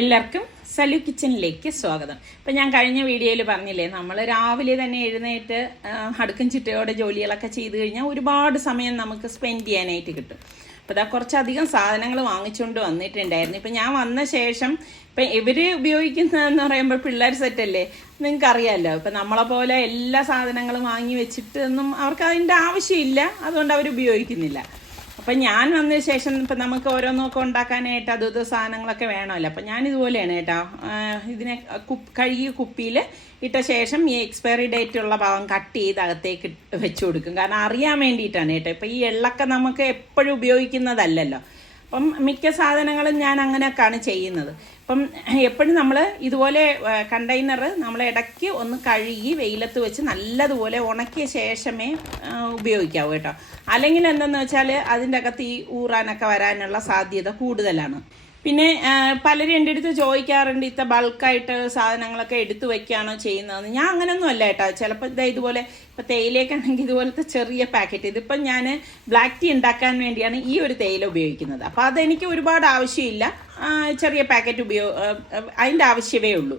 എല്ലാവർക്കും സലു കിച്ചണിലേക്ക് സ്വാഗതം. ഇപ്പം ഞാൻ കഴിഞ്ഞ വീഡിയോയിൽ പറഞ്ഞില്ലേ, നമ്മൾ രാവിലെ തന്നെ എഴുന്നേറ്റ് അടുക്കും ചിട്ടയോടെ ജോലികളൊക്കെ ചെയ്ത് കഴിഞ്ഞാൽ ഒരുപാട് സമയം നമുക്ക് സ്പെൻഡ് ചെയ്യാനായിട്ട് കിട്ടും. അപ്പോൾ അതാ കുറച്ചധികം സാധനങ്ങൾ വാങ്ങിച്ചുകൊണ്ട് വന്നിട്ടുണ്ടായിരുന്നു. ഇപ്പം ഞാൻ വന്ന ശേഷം ഇപ്പം ഇവർ ഉപയോഗിക്കുന്നതെന്ന് പറയുമ്പോൾ പിള്ളേർ സെറ്റല്ലേ, നിങ്ങൾക്ക് അറിയാമല്ലോ. ഇപ്പം നമ്മളെ പോലെ എല്ലാ സാധനങ്ങളും വാങ്ങി വെച്ചിട്ടൊന്നും അവർക്ക് അതിൻ്റെ ആവശ്യമില്ല, അതുകൊണ്ട് അവർ ഉപയോഗിക്കുന്നില്ല. അപ്പം ഞാൻ വന്ന ശേഷം ഇപ്പം നമുക്ക് ഓരോന്നൊക്കെ ഉണ്ടാക്കാനായിട്ട് ഇത് സാധനങ്ങളൊക്കെ വേണമല്ലോ. അപ്പം ഞാനിതുപോലെയാണ് കേട്ടോ, ഇതിനെ കഴുകി കുപ്പിയിൽ ഇട്ട ശേഷം ഈ എക്സ്പയറി ഡേറ്റ് ഉള്ള ഭാഗം കട്ട് ചെയ്ത് അകത്തേക്ക് വെച്ച് കൊടുക്കും. കാരണം അറിയാൻ വേണ്ടിയിട്ടാണ് കേട്ടോ. ഇപ്പം ഈ എള്ളൊക്കെ നമുക്ക് എപ്പോഴും ഉപയോഗിക്കുന്നതല്ലല്ലോ. അപ്പം മിക്ക സാധനങ്ങളും ഞാൻ അങ്ങനെയൊക്കെയാണ് ചെയ്യുന്നത്. അപ്പം എപ്പോഴും നമ്മൾ ഇതുപോലെ കണ്ടെയ്നർ നമ്മൾ ഇടയ്ക്ക് ഒന്ന് കഴുകി വെയിലത്ത് വെച്ച് നല്ലതുപോലെ ഉണക്കിയ ശേഷമേ ഉപയോഗിക്കാവൂ കേട്ടോ. അല്ലെങ്കിൽ എന്തെന്ന് വെച്ചാൽ അതിൻ്റെ അകത്ത് ഈ ഊറാനൊക്കെ വരാനുള്ള സാധ്യത കൂടുതലാണ്. പിന്നെ പലരും എൻ്റെ അടുത്ത് ചോദിക്കാറുണ്ട്, ഇത്ര ബൾക്കായിട്ട് സാധനങ്ങളൊക്കെ എടുത്തു വയ്ക്കുകയാണോ ചെയ്യുന്നതെന്ന്. ഞാൻ അങ്ങനെയൊന്നും അല്ല കേട്ടോ. ചിലപ്പോൾ ഇതുപോലെ ഇപ്പം തേയിലേക്കാണെങ്കിൽ ഇതുപോലത്തെ ചെറിയ പാക്കറ്റ്, ഇതിപ്പം ഞാൻ ബ്ലാക്ക് ടീ ഉണ്ടാക്കാൻ വേണ്ടിയാണ് ഈ ഒരു തേയില ഉപയോഗിക്കുന്നത്. അപ്പോൾ അതെനിക്ക് ഒരുപാട് ആവശ്യമില്ല, ചെറിയ പാക്കറ്റ് അതിൻ്റെ ആവശ്യമേ ഉള്ളൂ.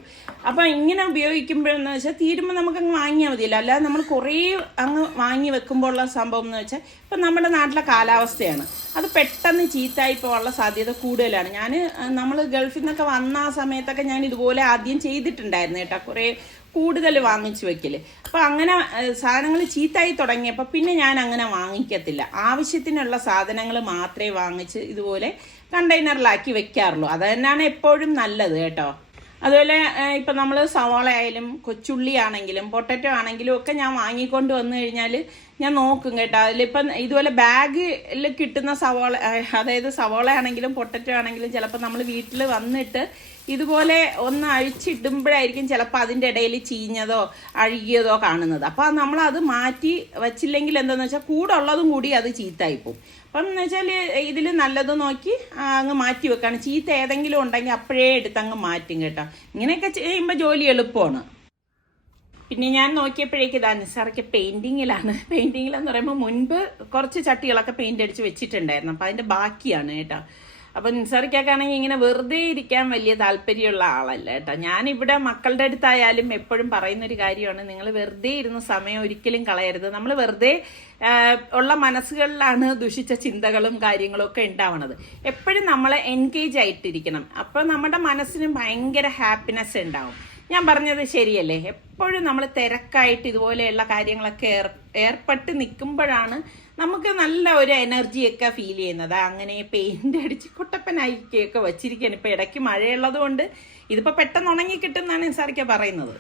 അപ്പം ഇങ്ങനെ ഉപയോഗിക്കുമ്പോഴെന്ന് വെച്ചാൽ തീരുമ്പോൾ നമുക്കങ്ങ് വാങ്ങിയാൽ മതിയല്ലോ. അല്ലാതെ നമ്മൾ കുറേ അങ്ങ് വാങ്ങി വെക്കുമ്പോൾ ഉള്ള സംഭവം എന്ന് വെച്ചാൽ ഇപ്പം നമ്മുടെ നാട്ടിലെ കാലാവസ്ഥയാണ്, അത് പെട്ടെന്ന് ചീത്തായി പോകാനുള്ള സാധ്യത കൂടുതലാണ്. നമ്മൾ ഗൾഫിൽ നിന്നൊക്കെ വന്ന ആ സമയത്തൊക്കെ ഞാൻ ഇതുപോലെ ആദ്യം ചെയ്തിട്ടുണ്ടായിരുന്നു കേട്ടോ, കുറേ കൂടുതൽ വാങ്ങിച്ചു വെക്കൽ. അപ്പോൾ അങ്ങനെ സാധനങ്ങൾ ചീത്തായി തുടങ്ങിയപ്പോൾ പിന്നെ ഞാൻ അങ്ങനെ വാങ്ങിക്കത്തില്ല. ആവശ്യത്തിനുള്ള സാധനങ്ങൾ മാത്രമേ വാങ്ങിച്ച് ഇതുപോലെ കണ്ടെയ്നറിലാക്കി വെക്കാറുള്ളൂ. അത് തന്നെയാണ് എപ്പോഴും നല്ലത് കേട്ടോ. അതുപോലെ ഇപ്പം നമ്മൾ സവാള ആയാലും കൊച്ചുള്ളി ആണെങ്കിലും പൊട്ടറ്റോ ആണെങ്കിലും ഒക്കെ ഞാൻ വാങ്ങിക്കൊണ്ട് വന്നു കഴിഞ്ഞാൽ ഞാൻ നോക്കും കേട്ടോ. അതിലിപ്പം ഇതുപോലെ ബാഗിൽ കിട്ടുന്ന സവാള, അതായത് സവാള ആണെങ്കിലും പൊട്ടറ്റോ ആണെങ്കിലും ചിലപ്പോൾ നമ്മൾ വീട്ടിൽ വന്നിട്ട് ഇതുപോലെ ഒന്ന് അഴിച്ചിടുമ്പോഴായിരിക്കും ചിലപ്പോൾ അതിൻ്റെ ഇടയിൽ ചീഞ്ഞതോ അഴുകിയതോ കാണുന്നത്. അപ്പോൾ നമ്മളത് മാറ്റി വച്ചില്ലെങ്കിൽ എന്താണെന്ന് വെച്ചാൽ കൂടെ ഉള്ളതും കൂടി അത് ചീത്തായിപ്പോവും. അപ്പം എന്ന് വെച്ചാൽ ഇതിൽ നല്ലത് നോക്കി അങ്ങ് മാറ്റി വെക്കാണ്. ചീത്ത ഏതെങ്കിലും ഉണ്ടെങ്കിൽ അപ്പോഴേ എടുത്ത് അങ്ങ് മാറ്റും കേട്ടോ. ഇങ്ങനെയൊക്കെ ചെയ്യുമ്പോൾ ജോലി എളുപ്പമാണ്. പിന്നെ ഞാൻ നോക്കിയപ്പോഴേക്കും ഇത് നിസാർക്ക് പെയിൻറ്റിങ്ങിലാണ്. പെയിൻറ്റിങ്ങിലെന്ന് പറയുമ്പോൾ മുൻപ് കുറച്ച് ചട്ടികളൊക്കെ പെയിൻ്റ് അടിച്ച് വെച്ചിട്ടുണ്ടായിരുന്നു, അപ്പോൾ അതിൻ്റെ ബാക്കിയാണ് കേട്ടോ. അപ്പം നിസാറിക്കാണെങ്കിൽ ഇങ്ങനെ വെറുതെ ഇരിക്കാൻ വലിയ താല്പര്യമുള്ള ആളല്ല കേട്ടോ. ഞാനിവിടെ മക്കളുടെ അടുത്തായാലും എപ്പോഴും പറയുന്നൊരു കാര്യമാണ്, നിങ്ങൾ വെറുതെ ഇരുന്ന സമയം ഒരിക്കലും കളയരുത്. നമ്മൾ വെറുതെ ഉള്ള മനസ്സുകളിലാണ് ദുഷിച്ച ചിന്തകളും കാര്യങ്ങളും ഒക്കെ ഉണ്ടാവണത്. എപ്പോഴും നമ്മൾ എൻഗേജ് ആയിട്ടിരിക്കണം, അപ്പോൾ നമ്മുടെ മനസ്സിന് ഭയങ്കര ഹാപ്പിനെസ് ഉണ്ടാവും. ഞാൻ പറഞ്ഞത് ശരിയല്ലേ? എപ്പോഴും നമ്മൾ തിരക്കായിട്ട് ഇതുപോലെയുള്ള കാര്യങ്ങളൊക്കെ ഏർപ്പെട്ട് നിൽക്കുമ്പോഴാണ് നമുക്ക് നല്ല ഒരു എനർജിയൊക്കെ ഫീൽ ചെയ്യുന്നത്. അങ്ങനെ പെയിന്റ് അടിച്ച് കുട്ടപ്പനായിക്കൊക്കെ വെച്ചിരിക്കുകയാണ്. ഇപ്പം ഇടയ്ക്ക് മഴയുള്ളത് കൊണ്ട് ഇതിപ്പോൾ പെട്ടെന്ന് ഉണങ്ങി കിട്ടും എന്നാണ് നിസാറിക്ക പറയുന്നത്.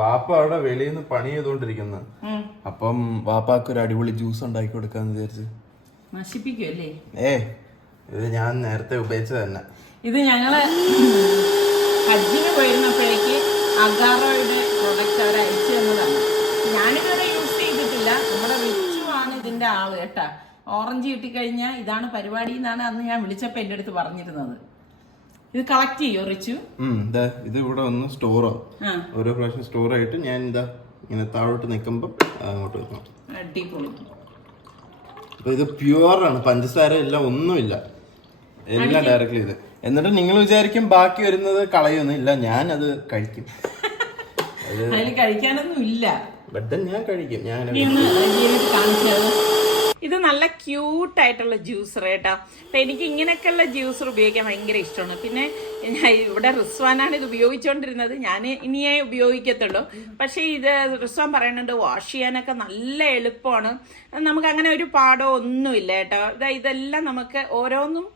വാപ്പ അവിടെ വെളിയിൽ നിന്ന് പണി ചെയ്തോണ്ടിരിക്കുന്നു. അപ്പം വാപ്പാക്ക് ഒരു അടിപൊളി ജ്യൂസ് ഉണ്ടാക്കി കൊടുക്കാന്ന് വിചാരിച്ചു. നശിപ്പിക്കുമല്ലേ? ഇത് ഞാൻ നേരത്തെ ഉപയോഗിച്ചത് തന്നെ. ഇത് ഞങ്ങള് ഹജ്ജിന് പോയിരുന്നപ്പോഴേക്ക് അഗാറോയുടെ പ്രൊഡക്റ്റ് അവർ അയച്ചു തന്നതാണ്. ഞാനിതുവരെ യൂസ് ചെയ്തിട്ടില്ല. നമ്മുടെ റിച്ചു ആണ് ഇതിന്റെ ആള് കേട്ടാ. ഓറഞ്ച് കിട്ടിക്കഴിഞ്ഞാൽ ഇതാണ് പരിപാടി എന്നാണ് അന്ന് ഞാൻ വിളിച്ചപ്പോ എന്റെ അടുത്ത് പറഞ്ഞിരുന്നത്. ഇത് കളക്ട് ചെയ്യോ റിച്ചു? ഇത് ഇവിടെ ഒന്ന് സ്റ്റോറോ, ഓരോ പ്രാവശ്യം സ്റ്റോർ ആയിട്ട് ഞാൻ ഇങ്ങനെ താഴോട്ട് നിൽക്കുമ്പോ അങ്ങോട്ട് വെക്കണം. അടിപൊളി. അപ്പൊ ഇത് പ്യുവറാണ്, പഞ്ചസാര എല്ലാം ഒന്നുമില്ല, എല്ലാം ഡയറക്റ്റ്ലി ഇത്. എന്നിട്ട് നിങ്ങൾ വിചാരിക്കും ബാക്കി വരുന്നത് കളയൊന്നുമില്ല, ഞാൻ അത് കഴിക്കും. അതിൽ കഴിക്കാനൊന്നും ഇല്ല, ഞാൻ കഴിക്കും. ഞാൻ ഇത് നല്ല ക്യൂട്ടായിട്ടുള്ള ജ്യൂസർ കേട്ടോ. അപ്പം എനിക്ക് ഇങ്ങനെയൊക്കെയുള്ള ജ്യൂസർ ഉപയോഗിക്കാൻ ഭയങ്കര ഇഷ്ടമാണ്. പിന്നെ ഇവിടെ റിസ്വാനാണ് ഇത് ഉപയോഗിച്ചുകൊണ്ടിരുന്നത്, ഞാൻ ഇനിയേ ഉപയോഗിക്കത്തുള്ളൂ. പക്ഷേ ഇത് റിസ്വാൻ പറയുന്നുണ്ട് വാഷ് ചെയ്യാനൊക്കെ നല്ല എളുപ്പമാണ്, നമുക്ക് അങ്ങനെ ഒരു പാടോ ഒന്നുമില്ല കേട്ടോ. ഇതെല്ലാം നമുക്ക് ഓരോന്നും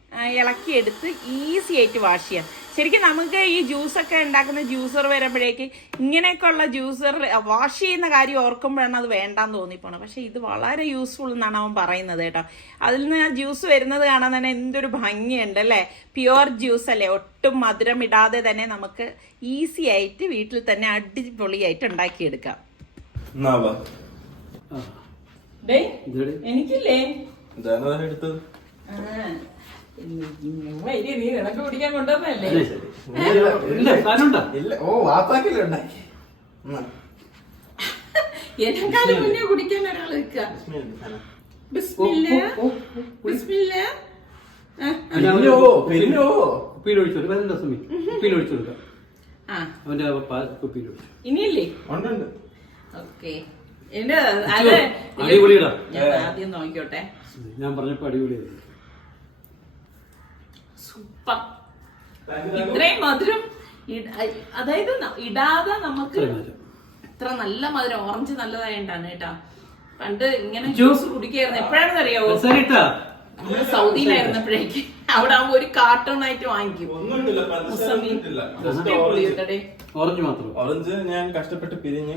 ഇളക്കിയെടുത്ത് ഈസി ആയിട്ട് വാഷ് ചെയ്യാം. ശരിക്കും നമുക്ക് ഈ ജ്യൂസൊക്കെ ഉണ്ടാക്കുന്ന ജ്യൂസർ വരുമ്പോഴേക്ക് ഇങ്ങനെയൊക്കെയുള്ള ജ്യൂസർ വാഷ് ചെയ്യുന്ന കാര്യം ഓർക്കുമ്പോഴാണ് അത് വേണ്ടാന്ന് തോന്നിപ്പോണം. പക്ഷേ ഇത് വളരെ യൂസ്ഫുൾ എന്നാണ് അവൻ പറയുന്നത് കേട്ടോ. അതിൽ നിന്ന് ആ ജ്യൂസ് വരുന്നത് കാണാൻ തന്നെ എന്തൊരു ഭംഗിയുണ്ട് അല്ലേ? പ്യുവർ ജ്യൂസ് അല്ലേ, ഒട്ടും മധുരം ഇടാതെ തന്നെ നമുക്ക് ഈസി ആയിട്ട് വീട്ടിൽ തന്നെ അടിപൊളിയായിട്ട് ഉണ്ടാക്കിയെടുക്കാം. എനിക്കില്ലേ എടുത്തത്? നീ നിനക്ക് പിടിക്കാൻ കൊണ്ടുവന്നല്ലേ? എന്നെക്കാളും മുന്നേ കുടിക്കാൻ ഒരാൾ നിൽക്കുക. ബിസ്മില്ലാ ബിസ്മില്ലാ കുപ്പിയിൽ ഒഴിച്ചു കൊടുക്കാം. വരണ്ട സമി, കുപ്പിയിൽ ഒഴിച്ചു കൊടുക്കാം. ആ അവന്റെ കുപ്പിയിൽ ഒഴിച്ചു. ഇനിയില്ലേ? ഉണ്ട്. ഓക്കെ. അത് അടിപൊളിയിടാം. ഞാൻ ആദ്യം നോക്കിക്കോട്ടെ. ഞാൻ പറഞ്ഞപ്പോ അടിപൊളിയായിരുന്നു. സൂപ്പർ. ഇത്രയും മധുരം അതായത് ഇടാതെ നമുക്ക് ഇത്ര നല്ല മധുരം. ഓറഞ്ച് നല്ലതായിട്ടാണ് കേട്ടാ. പണ്ട് ഇങ്ങനെ ജ്യൂസ് കുടിക്കായിരുന്നു. എപ്പോഴാണെന്ന് അറിയാവോ? നമ്മള് സൗദിയിലായിരുന്നപ്പോഴേക്ക് അവിടെ ആകുമ്പോ ഒരു കാർട്ടൂണായിട്ട് വാങ്ങിക്കും. ഓറഞ്ച് മാത്രം. ഓറഞ്ച് ഞാൻ കഷ്ടപ്പെട്ട് പിരിഞ്ഞ്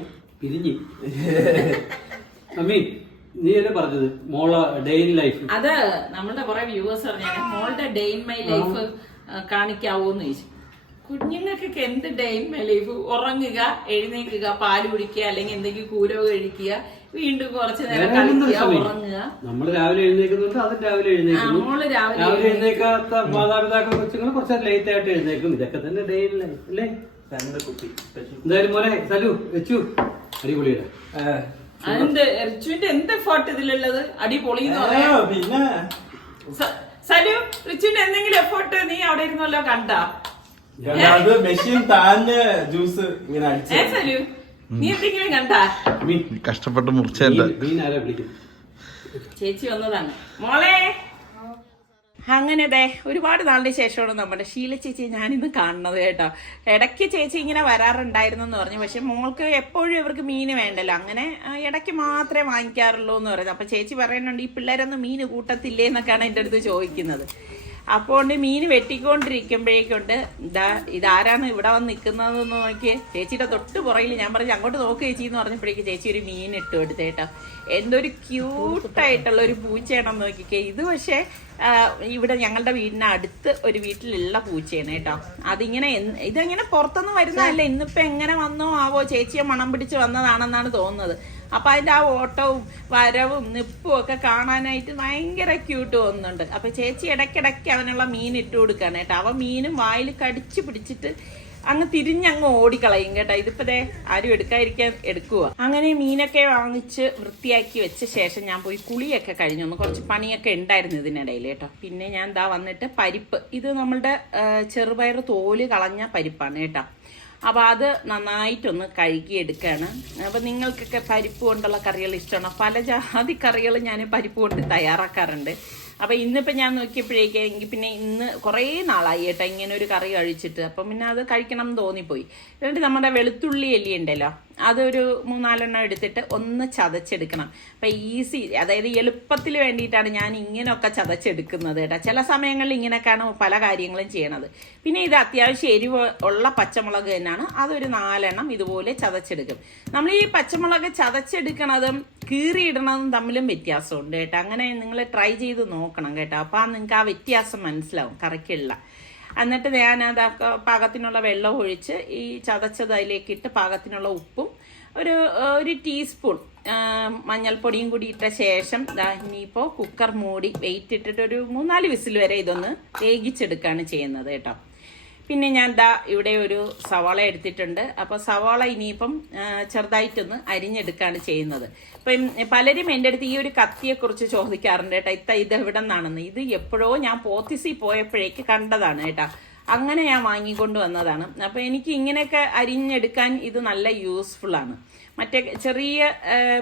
അമ്മീ നീ അല്ലേ പറഞ്ഞത് മോളെ ഡേ ഇൻ ലൈഫ്? അത് നമ്മളുടെ കുറെ വ്യൂവേഴ്സ് പറഞ്ഞാൽ മോളുടെ ഡേ ഇൻ മൈ ലൈഫ് കാണിക്കാവോന്ന് ചോദിച്ചു. കുഞ്ഞുങ്ങൾക്കൊക്കെ എന്ത് ഡേ ഇൻ മൈ ലൈഫ്? ഉറങ്ങുക, എഴുന്നേൽക്കുക, പാല് കുടിക്കുക, അല്ലെങ്കിൽ എന്തെങ്കിലും കൂരോ കഴിക്കുക, വീണ്ടും കുറച്ചു നേരം കളിക്കുക, ഉറങ്ങുക. നമ്മള് രാവിലെ എഴുന്നേക്കുന്നുണ്ട്, അത് രാവിലെ എഴുന്നേക്കുന്നു. മോള് രാവിലെ എഴുന്നേക്കാത്ത മാതാപിതാക്കൾ കൊച്ചുങ്ങൾ കുറച്ച് ലേറ്റ് ആയിട്ട് എഴുന്നേക്കും. ഇതൊക്കെ തന്നെ ഡേ ഇൻ ലൈഫ് അല്ലേ? എന്തായാലും മോനെ സലു വെച്ചു അടിപൊളിയുടെ. അതെന്ത് റിച്ചുവിന്റെ എന്ത് എഫേർട്ട് ഇതിലുള്ളത്? അടിപൊളി പിന്നെ സലു, റിച്ചുവിന്റെ എന്തെങ്കിലും എഫേർട്ട് നീ അവിടെ ഇരുന്നല്ലോ കണ്ടാ? മെഷീൻ താഞ്ഞ ജ്യൂസ് ഇങ്ങനെ സലു നീ എന്തെങ്കിലും കണ്ടാ? കഷ്ടപ്പെട്ട് മുറിച്ചേണ്ട മീനാരെ വിളിക്കും. ചേച്ചി വന്നതാണ് മോളെ. അങ്ങനെ ദേ ഒരുപാട് നാളിന് ശേഷമാണ് നമ്മുടെ ഷീല ചേച്ചി ഞാനിന്ന് കാണുന്നത് കേട്ടോ. ഇടയ്ക്ക് ചേച്ചി ഇങ്ങനെ വരാറുണ്ടായിരുന്നു എന്ന് പറഞ്ഞു. പക്ഷെ മോൾക്ക് എപ്പോഴും ഇവർക്ക് മീന് വേണ്ടല്ലോ, അങ്ങനെ ഇടയ്ക്ക് മാത്രമേ വാങ്ങിക്കാറുള്ളൂ എന്ന് പറയുന്നത്. അപ്പൊ ചേച്ചി പറയുന്നുണ്ട് ഈ പിള്ളേരൊന്നും മീന് കൂട്ടത്തില്ലേ എന്നൊക്കെയാണ് എൻ്റെ അടുത്ത് ചോദിക്കുന്നത്. അപ്പോൾ മീൻ വെട്ടിക്കൊണ്ടിരിക്കുമ്പോഴേക്കൊണ്ട് ഇതാരാണ് ഇവിടെ വന്ന് നിൽക്കുന്നതെന്ന് നോക്കിയേ. ചേച്ചിയുടെ തൊട്ട് പുറകിൽ ഞാൻ പറഞ്ഞു അങ്ങോട്ട് നോക്ക് ചേച്ചി എന്ന് പറഞ്ഞപ്പോഴേക്ക് ചേച്ചി ഒരു മീൻ ഇട്ട് എടുത്തേട്ടോ. എന്തൊരു ക്യൂട്ടായിട്ടുള്ള ഒരു പൂച്ചയാണെന്ന് നോക്കിക്കേ. ഇത് പക്ഷേ ഇവിടെ ഞങ്ങളുടെ വീടിന് അടുത്ത് ഒരു വീട്ടിലുള്ള പൂച്ചയാണ് കേട്ടോ. അതിങ്ങനെ ഇതെങ്ങനെ പുറത്തുനിന്ന് വരുന്നതല്ല, ഇന്നിപ്പോ എങ്ങനെ വന്നോ ആവോ ചേച്ചിയെ മണം പിടിച്ച് വന്നതാണെന്നാണ് തോന്നുന്നത്. അപ്പൊ അതിന്റെ ആ ഓട്ടവും വരവും നിപ്പും ഒക്കെ കാണാനായിട്ട് ഭയങ്കര ക്യൂട്ട് തോന്നുന്നുണ്ട്. അപ്പൊ ചേച്ചി ഇടയ്ക്കിടയ്ക്ക് അവനുള്ള മീൻ ഇട്ട് കൊടുക്കാണ് കേട്ടോ. അവൻ മീനും വായിൽ കടിച്ചു പിടിച്ചിട്ട് അങ്ങ് തിരിഞ്ഞങ്ങ് ഓടിക്കളയും കേട്ടോ. ഇതിപ്പോ ആരും എടുക്കാതിരിക്കാൻ എടുക്കുക. അങ്ങനെ മീനൊക്കെ വാങ്ങിച്ച് വൃത്തിയാക്കി വെച്ച ശേഷം ഞാൻ പോയി കുളിയൊക്കെ കഴിഞ്ഞു. കുറച്ച് പണിയൊക്കെ ഉണ്ടായിരുന്നു ഇതിനിടയിൽ കേട്ടോ. പിന്നെ ഞാൻ വന്നിട്ട് പരിപ്പ്, ഇത് നമ്മളുടെ ചെറുപയർ തോല് കളഞ്ഞ പരിപ്പാണ് കേട്ടോ. അപ്പോൾ അത് നന്നായിട്ടൊന്ന് കഴുകിയെടുക്കുകയാണ്. അപ്പോൾ നിങ്ങൾക്കൊക്കെ പരിപ്പ് കൊണ്ടുള്ള കറികൾ ഇഷ്ടമാണോ? പല ജാതി കറികൾ ഞാൻ പരിപ്പ് കൊണ്ട് തയ്യാറാക്കാറുണ്ട്. അപ്പോൾ ഇന്നിപ്പോൾ ഞാൻ നോക്കിയപ്പോഴേക്കെങ്കിൽ പിന്നെ ഇന്ന് കുറേ നാളായി കേട്ടോ ഇങ്ങനെ ഒരു കറി കഴിച്ചിട്ട്. അപ്പം പിന്നെ അത് കഴിക്കണം എന്ന് തോന്നിപ്പോയി. എന്നിട്ട് നമ്മുടെ വെളുത്തുള്ളി എല്ലി ഉണ്ടല്ലോ, അതൊരു 3-4 എടുത്തിട്ട് ഒന്ന് ചതച്ചെടുക്കണം. അപ്പം ഈസി, അതായത് എളുപ്പത്തിൽ വേണ്ടിയിട്ടാണ് ഞാൻ ഇങ്ങനെയൊക്കെ ചതച്ചെടുക്കുന്നത് കേട്ടോ. ചില സമയങ്ങളിൽ ഇങ്ങനെയൊക്കെയാണ് പല കാര്യങ്ങളും ചെയ്യണത്. പിന്നെ ഇത് അത്യാവശ്യം എരിവ് ഉള്ള പച്ചമുളക് തന്നെയാണ്, അതൊരു 4 ഇതുപോലെ ചതച്ചെടുക്കും. നമ്മൾ ഈ പച്ചമുളക് ചതച്ചെടുക്കണതും കീറിയിടണതും തമ്മിലും വ്യത്യാസമുണ്ട് കേട്ടോ. അങ്ങനെ നിങ്ങൾ ട്രൈ ചെയ്ത് നോക്കണം കേട്ടോ. അപ്പം നിങ്ങൾക്ക് ആ വ്യത്യാസം മനസ്സിലാവും കറിക്കുള്ള. എന്നിട്ട് ഞാനത് പാകത്തിനുള്ള വെള്ളം ഒഴിച്ച് ഈ ചതച്ചത് അതിലേക്ക് ഇട്ട് പാകത്തിനുള്ള ഉപ്പും ഒരു ടീസ്പൂൺ മഞ്ഞൾപ്പൊടിയും കൂടി ഇട്ട ശേഷം ഇനിയിപ്പോൾ കുക്കർ മൂടി വെയിറ്റ് ഇട്ടിട്ട് ഒരു 3-4 വിസിൽ വരെ ഇതൊന്ന് വേവിച്ചെടുക്കുകയാണ് ചെയ്യുന്നത് കേട്ടോ. പിന്നെ ഞാൻ ഇവിടെ ഒരു സവാള എടുത്തിട്ടുണ്ട്. അപ്പോൾ സവാള ഇനിയിപ്പം ചെറുതായിട്ടൊന്ന് അരിഞ്ഞെടുക്കുകയാണ് ചെയ്യുന്നത്. അപ്പം പലരും എൻ്റെ അടുത്ത് ഈ ഒരു കത്തിയെക്കുറിച്ച് ചോദിക്കാറുണ്ട് കേട്ടോ. ഇത് എവിടെ നിന്നാണെന്ന്. ഇത് എപ്പോഴോ ഞാൻ പോത്തിസി പോയപ്പോഴേക്ക് കണ്ടതാണ് കേട്ടോ. അങ്ങനെ ഞാൻ വാങ്ങിക്കൊണ്ട് വന്നതാണ്. അപ്പോൾ എനിക്ക് ഇങ്ങനെയൊക്കെ അരിഞ്ഞെടുക്കാൻ ഇത് നല്ല യൂസ്ഫുള്ളാണ്. മറ്റേ ചെറിയ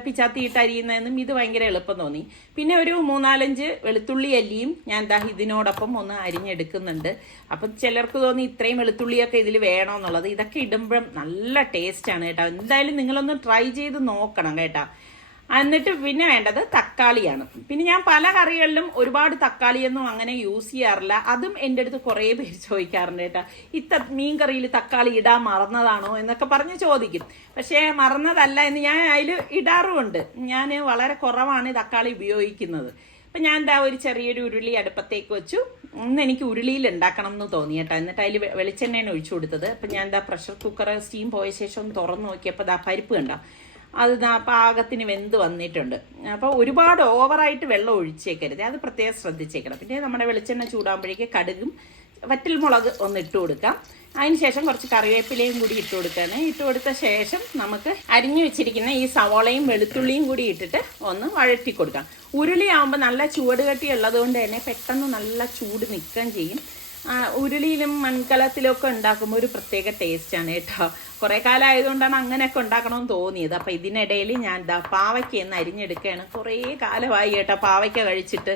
പിച്ചാത്തിയിട്ട് അരിയുന്നതെന്നും ഇത് ഭയങ്കര എളുപ്പം തോന്നി. പിന്നെ ഒരു 3-4 വെളുത്തുള്ളി അല്ലിയും ഞാൻ ഇതിനോടൊപ്പം ഒന്ന് അരിഞ്ഞെടുക്കുന്നുണ്ട്. അപ്പം ചിലർക്ക് തോന്നി ഇത്രയും വെളുത്തുള്ളിയൊക്കെ ഇതിൽ വേണമെന്നുള്ളത്. ഇതൊക്കെ ഇടുമ്പം നല്ല ടേസ്റ്റാണ് കേട്ടോ. എന്തായാലും നിങ്ങളൊന്ന് ട്രൈ ചെയ്ത് നോക്കണം കേട്ടോ. എന്നിട്ട് പിന്നെ വേണ്ടത് തക്കാളിയാണ്. പിന്നെ ഞാൻ പല കറികളിലും ഒരുപാട് തക്കാളിയൊന്നും അങ്ങനെ യൂസ് ചെയ്യാറില്ല. അതും എൻ്റെ അടുത്ത് കുറേ പേര് ചോദിക്കാറുണ്ട് കേട്ടോ. മീൻ കറിയിൽ തക്കാളി ഇടാൻ മറന്നതാണോ എന്നൊക്കെ പറഞ്ഞ് ചോദിക്കും. പക്ഷേ മറന്നതല്ല എന്ന് ഞാൻ അതിൽ ഇടാറുമുണ്ട്. ഞാൻ വളരെ കുറവാണ് തക്കാളി ഉപയോഗിക്കുന്നത്. അപ്പം ഞാൻ ഒരു ചെറിയൊരു ഉരുളി അടുപ്പത്തേക്ക് വെച്ചു. എനിക്ക് ഉരുളിയിൽ ഉണ്ടാക്കണം എന്ന് തോന്നി കേട്ടോ. എന്നിട്ട് അതിൽ വെളിച്ചെണ്ണയാണ് ഒഴിച്ചു കൊടുത്തത്. അപ്പം ഞാൻ പ്രഷർ കുക്കർ സ്റ്റീം പോയ ശേഷം ഒന്ന് തുറന്ന് നോക്കിയപ്പോൾ പരിപ്പ് കണ്ടോ, അത് പാകത്തിന് വെന്ത് വന്നിട്ടുണ്ട്. അപ്പോൾ ഒരുപാട് ഓവറായിട്ട് വെള്ളം ഒഴിച്ചേക്കരുത്, അത് പ്രത്യേകം ശ്രദ്ധിച്ചേക്കണം. പിന്നെ നമ്മുടെ വെളിച്ചെണ്ണ ചൂടാകുമ്പോഴേക്ക് കടുകും വറ്റൽമുളക് ഒന്ന് ഇട്ട് കൊടുക്കാം. അതിനുശേഷം കുറച്ച് കറിവേപ്പിലയും കൂടി ഇട്ട് കൊടുക്കുകയാണ്. ഇട്ട് കൊടുത്ത ശേഷം നമുക്ക് അരിഞ്ഞു വെച്ചിരിക്കുന്ന ഈ സവോളയും വെളുത്തുള്ളിയും കൂടി ഇട്ടിട്ട് ഒന്ന് വഴറ്റി കൊടുക്കാം. ഉരുളിയാവുമ്പോൾ നല്ല ചൂട് കട്ടി ഉള്ളത് കൊണ്ട് തന്നെ പെട്ടെന്ന് നല്ല ചൂട് നിൽക്കുകയും ചെയ്യും. ഉരുളിയിലും മൺകലത്തിലും ഒക്കെ ഉണ്ടാക്കുമ്പോൾ ഒരു പ്രത്യേക ടേസ്റ്റാണ് കേട്ടോ. കുറേ കാലം ആയതുകൊണ്ടാണ് അങ്ങനെയൊക്കെ ഉണ്ടാക്കണമെന്ന് തോന്നിയത്. അപ്പം ഇതിനിടയിൽ ഞാൻ പാവയ്ക്കൊന്ന് അരിഞ്ഞെടുക്കുകയാണ്. കുറേ കാലമായി കേട്ടോ പാവയ്ക്ക കഴിച്ചിട്ട്.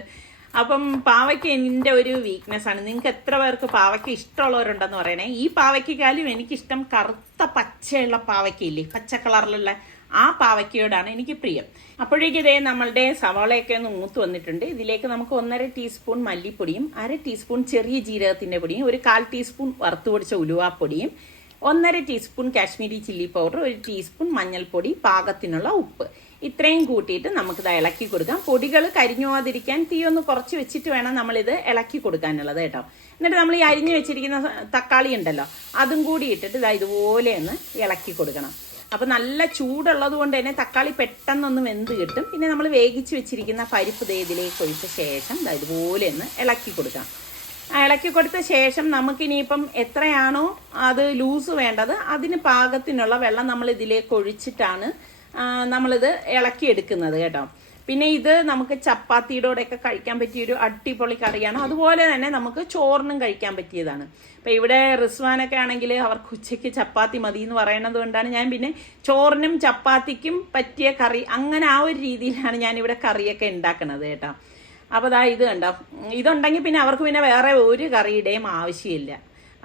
അപ്പം പാവയ്ക്ക എൻ്റെ ഒരു വീക്ക്നെസ്സാണ്. നിങ്ങൾക്ക് എത്ര പേർക്ക് പാവയ്ക്ക ഇഷ്ടമുള്ളവരുണ്ടെന്ന് പറയണേ. ഈ പാവയ്ക്കാലും എനിക്കിഷ്ടം കറുത്ത പച്ചയുള്ള പാവയ്ക്കയില്ലേ, പച്ച കളറിലുള്ള ആ പാവയ്ക്കയോടാണ് എനിക്ക് പ്രിയം. അപ്പോഴേക്കും ഇതേ നമ്മളുടെ സവാളയൊക്കെ ഒന്ന് മൂത്ത് വന്നിട്ടുണ്ട്. ഇതിലേക്ക് നമുക്ക് 1.5 ടീസ്പൂൺ മല്ലിപ്പൊടിയും 1/2 ടീസ്പൂൺ ചെറിയ ജീരകത്തിൻ്റെ പൊടിയും 1/4 ടീസ്പൂൺ വറുത്ത് പൊടിച്ച ഉലുവാപ്പൊടിയും 1.5 teaspoon Kashmiri chilli powder 1 teaspoon മഞ്ഞൾപ്പൊടി പാകത്തിനുള്ള ഉപ്പ് ഇത്രയും കൂട്ടിയിട്ട് നമുക്കിത് ഇളക്കി കൊടുക്കാം. പൊടികൾ കരിഞ്ഞു പോകാതിരിക്കാൻ തീ ഒന്ന് കുറച്ച് വെച്ചിട്ട് വേണം നമ്മളിത് ഇളക്കി കൊടുക്കാനുള്ളത് കേട്ടോ. എന്നിട്ട് നമ്മൾ ഈ അരിഞ്ഞു വെച്ചിരിക്കുന്ന തക്കാളി ഉണ്ടല്ലോ അതും കൂടി ഇട്ടിട്ട് ഇതുപോലെ ഒന്ന് ഇളക്കി കൊടുക്കണം. അപ്പം നല്ല ചൂടുള്ളത് കൊണ്ട് തന്നെ തക്കാളി പെട്ടെന്നൊന്ന് വെന്ത് കിട്ടും. പിന്നെ നമ്മൾ വേവിച്ച് വെച്ചിരിക്കുന്ന പരിപ്പ് ഇതിലേക്ക് ഒഴിച്ച ശേഷം ഇതുപോലെ ഒന്ന് ഇളക്കി കൊടുക്കാം. ഇളക്കി കൊടുത്ത ശേഷം നമുക്കിനിയിപ്പം എത്രയാണോ അത് ലൂസ് വേണ്ടത് അതിന് പാകത്തിനുള്ള വെള്ളം നമ്മൾ ഇതിലേക്ക് ഒഴിച്ചിട്ടാണ് നമ്മളിത് ഇളക്കിയെടുക്കുന്നത് കേട്ടോ. പിന്നെ ഇത് നമുക്ക് ചപ്പാത്തിയുടെ കൂടെയൊക്കെ കഴിക്കാൻ പറ്റിയൊരു അടിപൊളി കറിയാണ്. അതുപോലെ തന്നെ നമുക്ക് ചോറിനും കഴിക്കാൻ പറ്റിയതാണ്. അപ്പം ഇവിടെ റിസ്വാനൊക്കെ ആണെങ്കിൽ അവർക്ക് ഉച്ചയ്ക്ക് ചപ്പാത്തി മതി എന്ന് പറയണത് കൊണ്ടാണ് ഞാൻ പിന്നെ ചോറിനും ചപ്പാത്തിക്കും പറ്റിയ കറി അങ്ങനെ ആ ഒരു രീതിയിലാണ് ഞാനിവിടെ കറിയൊക്കെ ഉണ്ടാക്കണത് കേട്ടോ. അപ്പോൾ ഇത് കണ്ടോ, ഇതുണ്ടെങ്കിൽ പിന്നെ അവർക്ക് പിന്നെ വേറെ ഒരു കറിയുടെയും ആവശ്യമില്ല.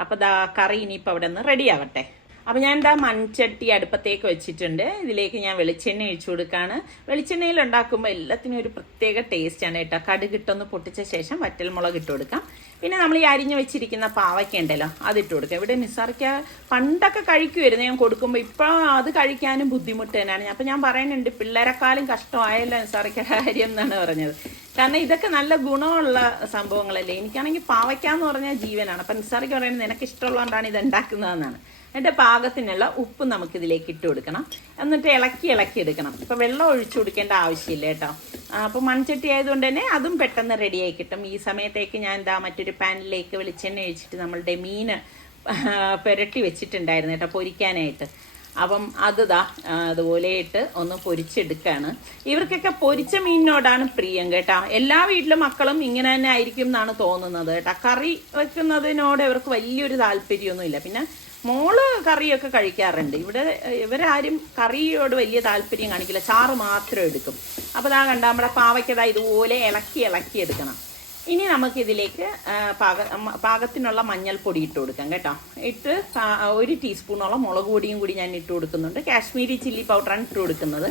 അപ്പോൾ കറി ഇനിയിപ്പോൾ അവിടെ നിന്ന് റെഡി ആവട്ടെ. അപ്പോൾ ഞാൻ മൺചട്ടി അടുപ്പത്തേക്ക് വെച്ചിട്ടുണ്ട്. ഇതിലേക്ക് ഞാൻ വെളിച്ചെണ്ണ ഒഴിച്ചു കൊടുക്കുകയാണ്. വെളിച്ചെണ്ണയിൽ ഉണ്ടാക്കുമ്പോൾ എല്ലാത്തിനും ഒരു പ്രത്യേക ടേസ്റ്റാണ് കേട്ടോ. കടുകിട്ടൊന്ന് പൊട്ടിച്ച ശേഷം വറ്റൽമുളക് ഇട്ട് കൊടുക്കാം. പിന്നെ നമ്മൾ ഈ അരിഞ്ഞു വെച്ചിരിക്കുന്ന പാവയ്ക്ക ഉണ്ടല്ലോ അതിട്ട് കൊടുക്കാം. ഇവിടെ നിസാറിക്ക പണ്ടൊക്കെ കഴിക്കുമായിരുന്നു ഞാൻ കൊടുക്കുമ്പോൾ. ഇപ്പോൾ അത് കഴിക്കാനും ബുദ്ധിമുട്ട് തന്നെയാണ്. അപ്പോൾ ഞാൻ പറയുന്നുണ്ട് പിള്ളേരെക്കാളും കഷ്ടമായല്ലോ നിസാറിക്ക കാര്യം എന്നാണ് പറഞ്ഞത്. കാരണം ഇതൊക്കെ നല്ല ഗുണമുള്ള സംഭവങ്ങളല്ലേ. എനിക്കാണെങ്കിൽ പാവയ്ക്കാന്ന് പറഞ്ഞാൽ ജീവനാണ്. അപ്പം നിസാറിക്ക പറയുന്നത് നിനക്ക് ഇഷ്ടമുള്ളതുകൊണ്ടാണ് ഇത് ഉണ്ടാക്കുന്നതെന്നാണ്. എന്നിട്ട് പാകത്തിനുള്ള ഉപ്പ് നമുക്കിതിലേക്ക് ഇട്ട് കൊടുക്കണം. എന്നിട്ട് ഇളക്കി എടുക്കണം. ഇപ്പം വെള്ളം ഒഴിച്ചു കൊടുക്കേണ്ട ആവശ്യമില്ല കേട്ടോ. അപ്പോൾ മൺചട്ടി ആയതുകൊണ്ട് തന്നെ അതും പെട്ടെന്ന് റെഡിയായി കിട്ടും. ഈ സമയത്തേക്ക് ഞാൻ മറ്റൊരു പാനിലേക്ക് വെളിച്ചെണ്ണ ഒഴിച്ചിട്ട് നമ്മളുടെ മീൻ പുരട്ടി വെച്ചിട്ടുണ്ടായിരുന്നു കേട്ടോ പൊരിക്കാനായിട്ട്. അപ്പം അതുപോലെ ഇട്ട് ഒന്ന് പൊരിച്ചെടുക്കുകയാണ്. ഇവർക്കൊക്കെ പൊരിച്ച മീനിനോടാണ് പ്രിയം കേട്ടോ. എല്ലാ വീട്ടിലും മക്കളും ഇങ്ങനെ തന്നെ ആയിരിക്കും എന്നാണ് തോന്നുന്നത് കേട്ടോ. കറി വെക്കുന്നതിനോട് ഇവർക്ക് വലിയൊരു താല്പര്യമൊന്നുമില്ല. പിന്നെ മോള് കറിയൊക്കെ കഴിക്കാറുണ്ട്. ഇവരാരും കറിയോട് വലിയ താല്പര്യം കാണിക്കില്ല, ചാറ് മാത്രം എടുക്കും. അപ്പോൾ കണ്ട നമ്മുടെ പാവയ്ക്കത ഇതുപോലെ ഇളക്കി എടുക്കണം. ഇനി നമുക്കിതിലേക്ക് പാകത്തിനുള്ള മഞ്ഞൾപ്പൊടി ഇട്ട് കൊടുക്കാം കേട്ടോ. 1 ടീസ്പൂണോളം മുളക് പൊടിയും കൂടി ഞാൻ ഇട്ട് കൊടുക്കുന്നുണ്ട്. കാശ്മീരി ചില്ലി പൗഡറാണ് ഇട്ട് കൊടുക്കുന്നത്.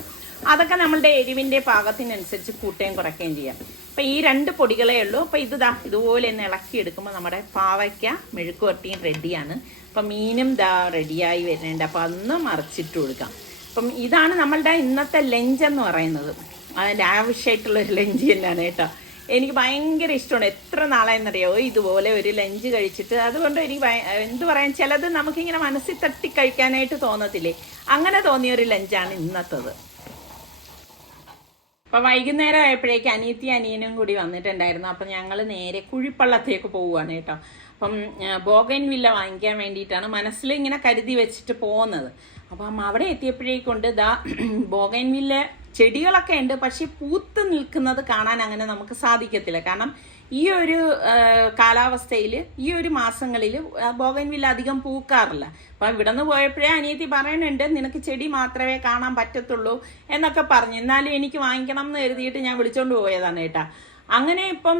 അതൊക്കെ നമ്മളുടെ എരിവിൻ്റെ പാകത്തിനനുസരിച്ച് കൂട്ടുകയും കുറയ്ക്കുകയും ചെയ്യാം. അപ്പം ഈ 2 പൊടികളേ ഉള്ളൂ. അപ്പം ഇതുപോലെ ഒന്ന് ഇളക്കിയെടുക്കുമ്പോൾ നമ്മുടെ പാവയ്ക്ക മെഴുക്ക് വരട്ടിയും റെഡിയാണ്. അപ്പം മീനും റെഡിയായി വരുന്നുണ്ട്. അപ്പം അതൊന്ന് മറിച്ചിട്ട് കൊടുക്കാം. അപ്പം ഇതാണ് നമ്മളുടെ ഇന്നത്തെ ലഞ്ച് എന്ന് പറയുന്നത്. അതിൻ്റെ ആവശ്യമായിട്ടുള്ളൊരു ലഞ്ച് തന്നെയാണ് കേട്ടോ. എനിക്ക് ഭയങ്കര ഇഷ്ടമാണ്. എത്ര നാളായെന്നറിയോ ഇതുപോലെ ഒരു ലഞ്ച് കഴിച്ചിട്ട്. അതുകൊണ്ട് എനിക്ക് എന്ത് പറയാൻ, ചിലത് നമുക്കിങ്ങനെ മനസ്സിൽ തട്ടി കഴിക്കാനായിട്ട് തോന്നത്തില്ലേ, അങ്ങനെ തോന്നിയൊരു ലഞ്ചാണ് ഇന്നത്തത്. അപ്പം വൈകുന്നേരം ആയപ്പോഴേക്ക് അനിയനും കൂടി വന്നിട്ടുണ്ടായിരുന്നു. അപ്പം ഞങ്ങൾ നേരെ കുഴിപ്പള്ളത്തേക്ക് പോവുകയാണ് കേട്ടോ. അപ്പം ബോഗൻവില്ല വാങ്ങിക്കാൻ വേണ്ടിയിട്ടാണ് മനസ്സിൽ ഇങ്ങനെ കരുതി വെച്ചിട്ട് പോകുന്നത്. അപ്പം അവിടെ എത്തിയപ്പോഴേക്കൊണ്ട് ബോഗൻവില്ല ചെടികളൊക്കെ ഉണ്ട്, പക്ഷെ പൂത്ത് നിൽക്കുന്നത് കാണാൻ അങ്ങനെ നമുക്ക് സാധിക്കത്തില്ല. കാരണം ഈ ഒരു കാലാവസ്ഥയിൽ ഈ ഒരു മാസങ്ങളിൽ ബോഗൻവില്ല അധികം പൂക്കാറില്ല. അപ്പം ഇവിടെ നിന്ന് പോയപ്പോഴേ അനിയത്തി പറയുന്നുണ്ട് നിനക്ക് ചെടി മാത്രമേ കാണാൻ പറ്റത്തുള്ളൂ എന്നൊക്കെ പറഞ്ഞു. എന്നാലും എനിക്ക് വാങ്ങിക്കണം എന്ന് കരുതിയിട്ട് ഞാൻ വിളിച്ചോണ്ട് പോയതാണ് കേട്ടാ. അങ്ങനെ ഇപ്പം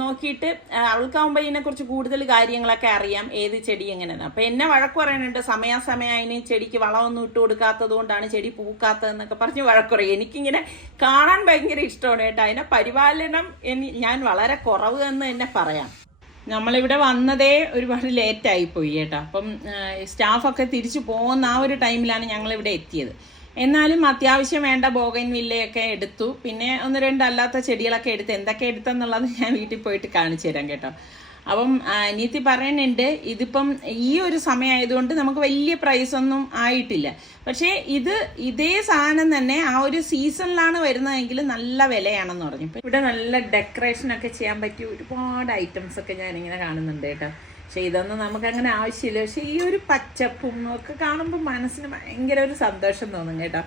നോക്കിയിട്ട് അവൾക്കാവുമ്പോൾ ഇതിനെക്കുറിച്ച് കൂടുതൽ കാര്യങ്ങളൊക്കെ അറിയാം, ഏത് ചെടി എങ്ങനെയാണ്. അപ്പം എന്നെ വഴക്ക് പറയുന്നുണ്ട്, സമയാസമയം അതിന് ചെടിക്ക് വളമൊന്നും ഇട്ട് കൊടുക്കാത്തത് കൊണ്ടാണ് ചെടി പൂക്കാത്തതെന്നൊക്കെ പറഞ്ഞ് വഴക്ക് പറയും. എനിക്കിങ്ങനെ കാണാൻ ഭയങ്കര ഇഷ്ടമാണ് കേട്ടോ. അതിനെ പരിപാലനം ഞാൻ വളരെ കുറവ് എന്ന് തന്നെ പറയാം. നമ്മളിവിടെ വന്നതേ ഒരുപാട് ലേറ്റായിപ്പോയി കേട്ടോ. അപ്പം സ്റ്റാഫൊക്കെ തിരിച്ചു പോകുന്ന ആ ഒരു ടൈമിലാണ് ഞങ്ങളിവിടെ എത്തിയത്. എന്നാലും അത്യാവശ്യം വേണ്ട ബോഗൻവില്ലയൊക്കെ എടുത്തു. പിന്നെ 1-2 അല്ലാത്ത ചെടികളൊക്കെ എടുത്ത് എന്തൊക്കെ എടുത്തെന്നുള്ളത് ഞാൻ വീട്ടിൽ പോയിട്ട് കാണിച്ചു തരാം കേട്ടോ. അപ്പം അനിയത്തി പറയുന്നുണ്ട് ഇതിപ്പം ഈ ഒരു സമയമായതുകൊണ്ട് നമുക്ക് വലിയ പ്രൈസൊന്നും ആയിട്ടില്ല. പക്ഷേ ഇതേ സാധനം തന്നെ ആ ഒരു സീസണിലാണ് വരുന്നതെങ്കിൽ നല്ല വിലയാണെന്ന് പറഞ്ഞു. ഇപ്പം ഇവിടെ നല്ല ഡെക്കറേഷനൊക്കെ ചെയ്യാൻ പറ്റിയ ഒരുപാട് ഐറ്റംസ് ഒക്കെ ഞാനിങ്ങനെ കാണുന്നുണ്ട് കേട്ടോ. പക്ഷെ ഇതൊന്നും നമുക്കങ്ങനെ ആവശ്യമില്ല. പക്ഷെ ഈ ഒരു പച്ചപ്പും ഒക്കെ കാണുമ്പോൾ മനസ്സിന് ഭയങ്കര ഒരു സന്തോഷം തോന്നും കേട്ടോ.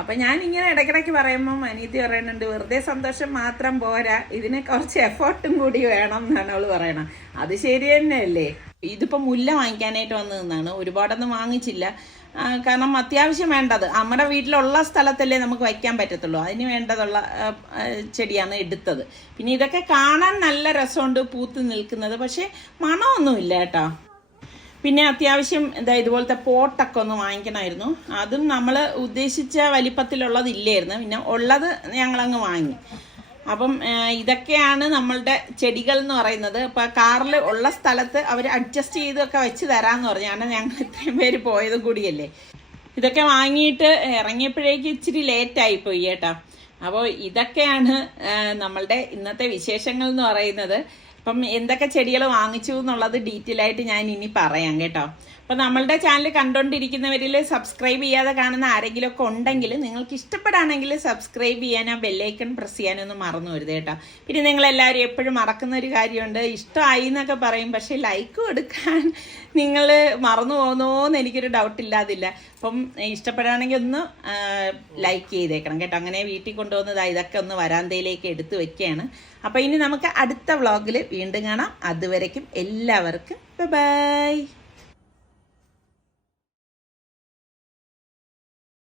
അപ്പം ഞാനിങ്ങനെ ഇടയ്ക്കിടയ്ക്ക് പറയുമ്പോൾ അനീതി പറയുന്നുണ്ട്, വെറുതെ സന്തോഷം മാത്രം പോരാ, ഇതിന് കുറച്ച് എഫേർട്ടും കൂടി വേണം എന്നാണ് അവൾ പറയണം. അത് ശരി തന്നെയല്ലേ. ഇതിപ്പോൾ മുല്ല വാങ്ങിക്കാനായിട്ട് വന്നു നിന്നാണ്, ഒരുപാടൊന്നും വാങ്ങിച്ചില്ല. കാരണം അത്യാവശ്യം വേണ്ടത് നമ്മുടെ വീട്ടിലുള്ള സ്ഥലത്തല്ലേ നമുക്ക് വയ്ക്കാൻ പറ്റത്തുള്ളൂ, അതിന് വേണ്ടതുള്ള ചെടിയാണ് എടുത്തത്. പിന്നെ ഇതൊക്കെ കാണാൻ നല്ല രസമുണ്ട് പൂത്ത് നിൽക്കുന്നത്, പക്ഷേ മണമൊന്നുമില്ല കേട്ടോ. പിന്നെ അത്യാവശ്യം ഇതുപോലത്തെ പോട്ടൊക്കെ ഒന്ന് വാങ്ങിക്കണമായിരുന്നു. അതും നമ്മൾ ഉദ്ദേശിച്ച വലിപ്പത്തിലുള്ളതില്ലായിരുന്നു, പിന്നെ ഉള്ളത് ഞങ്ങളങ്ങ് വാങ്ങി. അപ്പം ഇതൊക്കെയാണ് നമ്മളുടെ ചെടികൾ എന്ന് പറയുന്നത്. അപ്പം കാറിൽ ഉള്ള സ്ഥലത്ത് അവർ അഡ്ജസ്റ്റ് ചെയ്തൊക്കെ വെച്ച് തരാമെന്ന് പറഞ്ഞു. കാരണം ഞങ്ങൾ ഇത്രയും പേര് പോയതും കൂടിയല്ലേ. ഇതൊക്കെ വാങ്ങിയിട്ട് ഇറങ്ങിയപ്പോഴേക്ക് ഇച്ചിരി ലേറ്റായിപ്പോയി കേട്ടോ. അപ്പോൾ ഇതൊക്കെയാണ് നമ്മളുടെ ഇന്നത്തെ വിശേഷങ്ങൾ എന്ന് പറയുന്നത്. അപ്പം എന്തൊക്കെ ചെടികൾ വാങ്ങിച്ചു എന്നുള്ളത് ഡീറ്റെയിൽ ആയിട്ട് ഞാൻ ഇനി പറയാം കേട്ടോ. അപ്പം നമ്മളുടെ ചാനൽ കണ്ടുകൊണ്ടിരിക്കുന്നവരിൽ സബ്സ്ക്രൈബ് ചെയ്യാതെ കാണുന്ന ആരെങ്കിലുമൊക്കെ ഉണ്ടെങ്കിൽ നിങ്ങൾക്ക് ഇഷ്ടപ്പെടുകയാണെങ്കിൽ സബ്സ്ക്രൈബ് ചെയ്യാൻ, ആ ബെല്ലൈക്കൺ പ്രസ് ചെയ്യാനൊന്നും മറന്നു വരുത് കേട്ടോ. പിന്നെ നിങ്ങളെല്ലാവരും എപ്പോഴും മറക്കുന്ന ഒരു കാര്യമുണ്ട്, ഇഷ്ടമായി എന്നൊക്കെ പറയും, പക്ഷേ ലൈക്ക് കൊടുക്കാൻ നിങ്ങൾ മറന്നു പോകുന്നോന്ന് എനിക്കൊരു ഡൗട്ട് ഇല്ലാതില്ല. അപ്പം ഇഷ്ടപ്പെടുകയാണെങ്കിൽ ഒന്ന് ലൈക്ക് ചെയ്തേക്കണം കേട്ടോ. അങ്ങനെ വീട്ടിൽ കൊണ്ടുവന്നത് ഇതൊക്കെ ഒന്ന് വരാന്തയിലേക്ക് എടുത്തു വെക്കുകയാണ്. അപ്പോൾ ഇനി നമുക്ക് അടുത്ത വ്ളോഗിൽ വീണ്ടും കാണാം. അതുവരയ്ക്കും എല്ലാവർക്കും ബൈ.